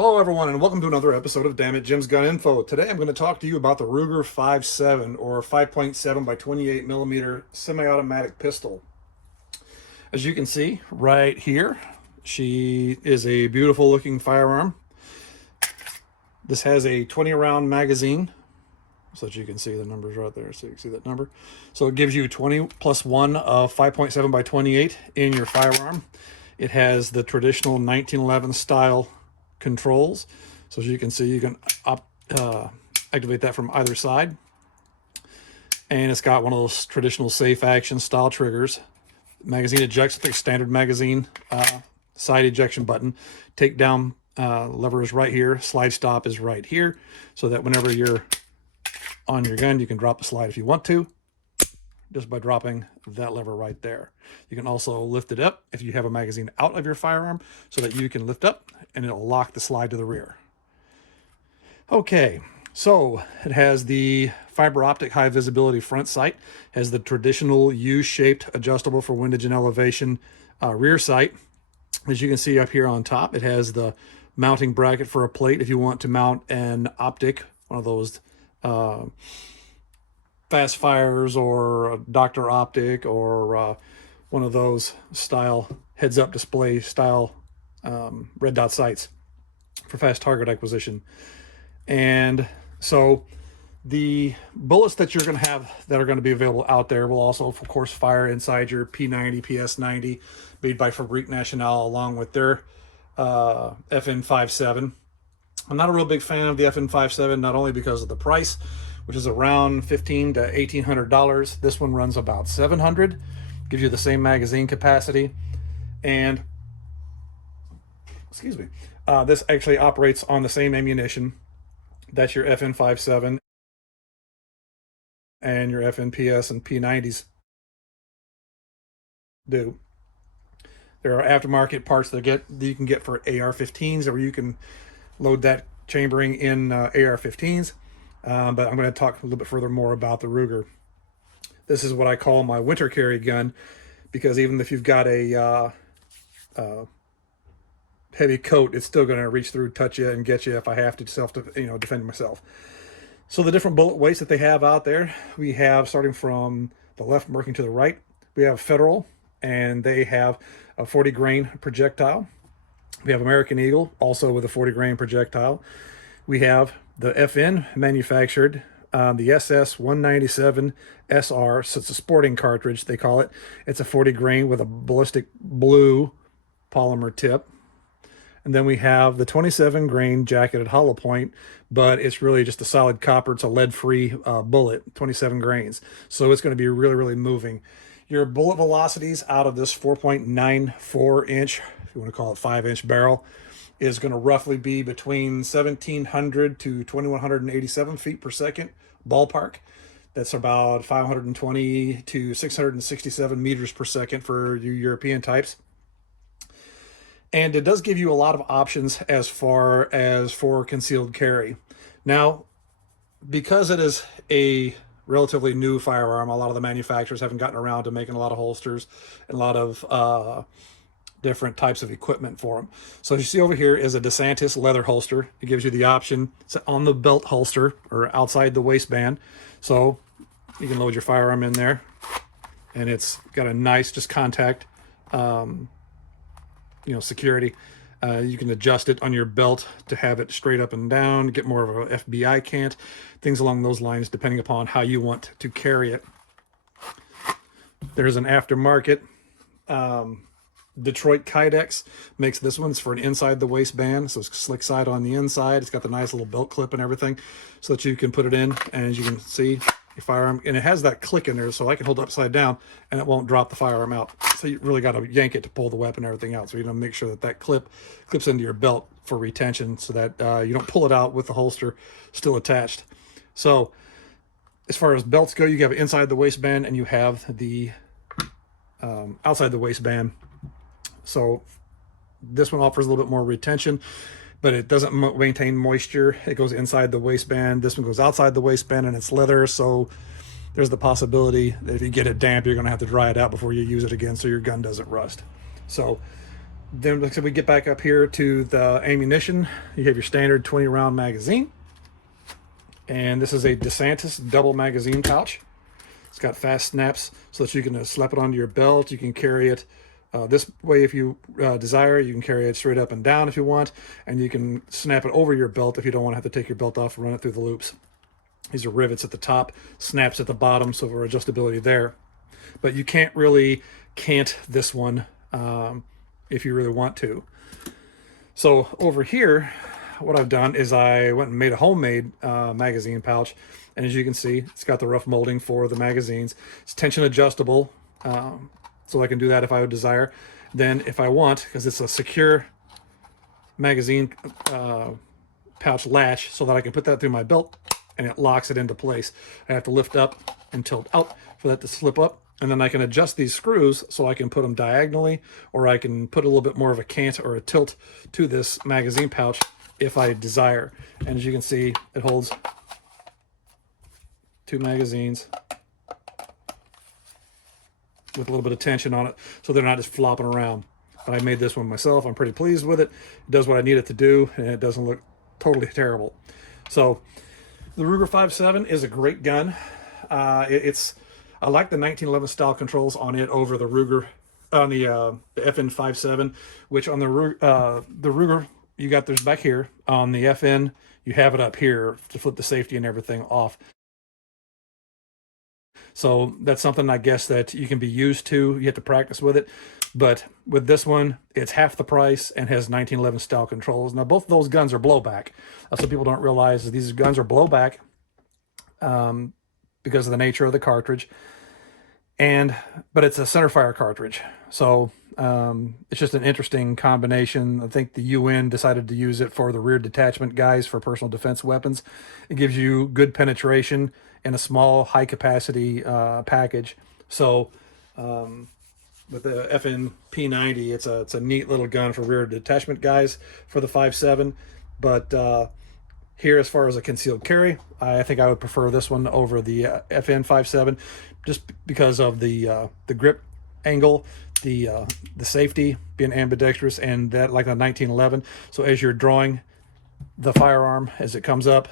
Hello everyone and welcome to another episode of Dammit Jim's Gun Info. Today I'm going to talk to you about the Ruger 5.7 or 5.7 by 28 millimeter semi-automatic pistol. As you can see right here, she is a beautiful looking firearm. This has a 20 round magazine, so that you can see the numbers right there, so you can see that number. So it gives you 20 plus 1 of 5.7 by 28 in your firearm. It has the traditional 1911 style controls, so as you can see, you can activate that from either side, and it's got one of those traditional safe action style triggers. Magazine ejects with a standard magazine side ejection button. Take down lever is right here, slide stop is right here, so that whenever you're on your gun you can drop the slide if you want to, just by dropping that lever right there. You can also lift it up if you have a magazine out of your firearm, so that you can lift up and it'll lock the slide to the rear. Okay, so it has the fiber optic high visibility front sight, has the traditional U-shaped adjustable for windage and elevation rear sight. As you can see up here on top, it has the mounting bracket for a plate if you want to mount an optic, one of those fast fires or a Dr. Optic or one of those style heads-up display style red dot sights for fast target acquisition. And so the bullets that you're going to have that are going to be available out there will also, of course, fire inside your P90, PS90, made by Fabrique Nationale, along with their FN57. I'm not a real big fan of the FN57, not only because of the price, which is around $1,500 to $1,800. This one runs about $700, gives you the same magazine capacity, and excuse me, this actually operates on the same ammunition that your FN57 and your FNPS and P90s do. There are aftermarket parts that you can get for AR-15s, or you can load that chambering in AR-15s. But I'm going to talk a little bit further more about the Ruger. This is what I call my winter carry gun, because even if you've got a heavy coat, it's still going to reach through, touch you, and get you if I have to defend myself. So the different bullet weights that they have out there, we have, starting from the left working to the right, we have Federal, and they have a 40 grain projectile. We have American Eagle, also with a 40 grain projectile. We have the FN manufactured, the SS 197 SR, so it's a sporting cartridge, they call it. It's a 40 grain with a ballistic blue polymer tip. And then we have the 27 grain jacketed hollow point, but it's really just a solid copper. It's a lead-free bullet, 27 grains. So it's going to be really, really moving. Your bullet velocities out of this 4.94 inch, if you want to call it 5-inch barrel, is going to roughly be between 1,700 to 2,187 feet per second, ballpark. That's about 520 to 667 meters per second for you European types. And it does give you a lot of options as far as for concealed carry. Now, because it is a relatively new firearm, a lot of the manufacturers haven't gotten around to making a lot of holsters and a lot of different types of equipment for them. So as you see over here is a Desantis leather holster. It gives you the option, it's on the belt holster or outside the waistband. So you can load your firearm in there, and it's got a nice just contact security. You can adjust it on your belt to have it straight up and down, get more of a FBI cant, things along those lines, depending upon how you want to carry it. There's an aftermarket. Detroit Kydex makes this one. It's for an inside the waistband, so it's slick side on the inside. It's got the nice little belt clip and everything, so that you can put it in, and as you can see, your firearm, and it has that click in there, so I can hold it upside down and it won't drop the firearm out. So you really got to yank it to pull the weapon and everything out. So you know, make sure that that clips into your belt for retention, so that you don't pull it out with the holster still attached. So as far as belts go, you have inside the waistband and you have the outside the waistband. So this one offers a little bit more retention, but it doesn't maintain moisture. It goes inside the waistband. This one goes outside the waistband, and it's leather, so there's the possibility that if you get it damp, you're going to have to dry it out before you use it again, so your gun doesn't rust. So Then, like I said, we get back up here to the ammunition. You have your standard 20 round magazine. And this is a Desantis double magazine pouch. It's got fast snaps so that you can slap it onto your belt. You can carry it this way if you desire. You can carry it straight up and down if you want. And you can snap it over your belt if you don't want to have to take your belt off and run it through the loops. These are rivets at the top, snaps at the bottom, so for adjustability there. But you can't really cant this one if you really want to. So over here, what I've done is I went and made a homemade magazine pouch. And as you can see, it's got the rough molding for the magazines. It's tension adjustable, so I can do that if I would desire. Then if I want, because it's a secure magazine pouch latch, so that I can put that through my belt and it locks it into place. I have to lift up and tilt out for that to slip up. And then I can adjust these screws so I can put them diagonally, or I can put a little bit more of a cant or a tilt to this magazine pouch if I desire. And as you can see, it holds 2 magazines with a little bit of tension on it, so they're not just flopping around. But I made this one myself. I'm pretty pleased with it. It does what I need it to do, and it doesn't look totally terrible. So the Ruger 5.7 is a great gun. I like the 1911 style controls on it over the Ruger, on the FN 5.7, which on the Ruger you got this back here. On the FN you have it up here to flip the safety and everything off. So that's something I guess that you can be used to. You have to practice with it. But with this one, it's half the price and has 1911 style controls. Now, both of those guns are blowback. So people don't realize that these guns are blowback because of the nature of the cartridge. But it's a centerfire cartridge. So it's just an interesting combination. I think the UN decided to use it for the rear detachment guys for personal defense weapons. It gives you good penetration in a small, high-capacity package. So with the FN P90, it's a neat little gun for rear detachment guys for the 5.7. But here, as far as a concealed carry, I think I would prefer this one over the FN 5.7, just because of the grip angle, the safety being ambidextrous, and that like a 1911. So as you're drawing the firearm, as it comes up,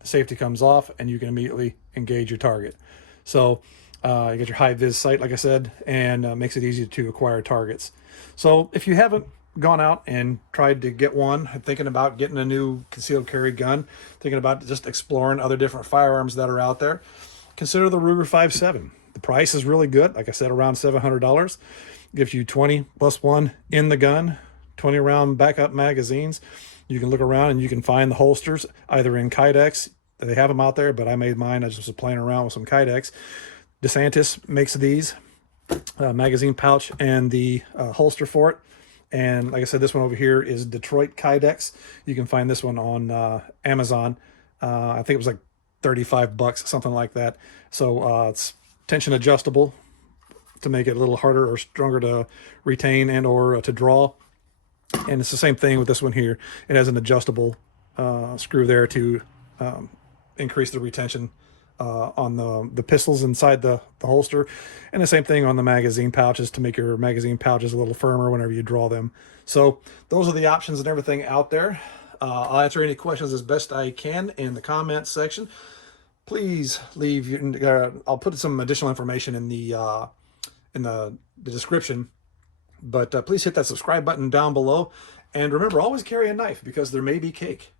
the safety comes off, and you can immediately engage your target. So you get your high vis sight, like I said, and makes it easy to acquire targets. So if you haven't gone out and tried to get one, thinking about getting a new concealed carry gun, thinking about just exploring other different firearms that are out there, consider the Ruger 5.7. The price is really good. Like I said, around $700. Gives you 20 plus 1 in the gun, 20 round backup magazines. You can look around and you can find the holsters either in Kydex. They have them out there, but I made mine. I just was playing around with some Kydex. Desantis makes these magazine pouch and the holster for it. And like I said, this one over here is Detroit Kydex. You can find this one on Amazon. I think it was like $35, something like that. So it's tension adjustable to make it a little harder or stronger to retain and or to draw. And it's the same thing with this one here. It has an adjustable screw there to increase the retention on the pistols inside the holster, and the same thing on the magazine pouches to make your magazine pouches a little firmer whenever you draw them. So those are the options and everything out there. I'll answer any questions as best I can in the comments section. Please leave I'll put some additional information in the description, but please hit that subscribe button down below, and remember, always carry a knife because there may be cake.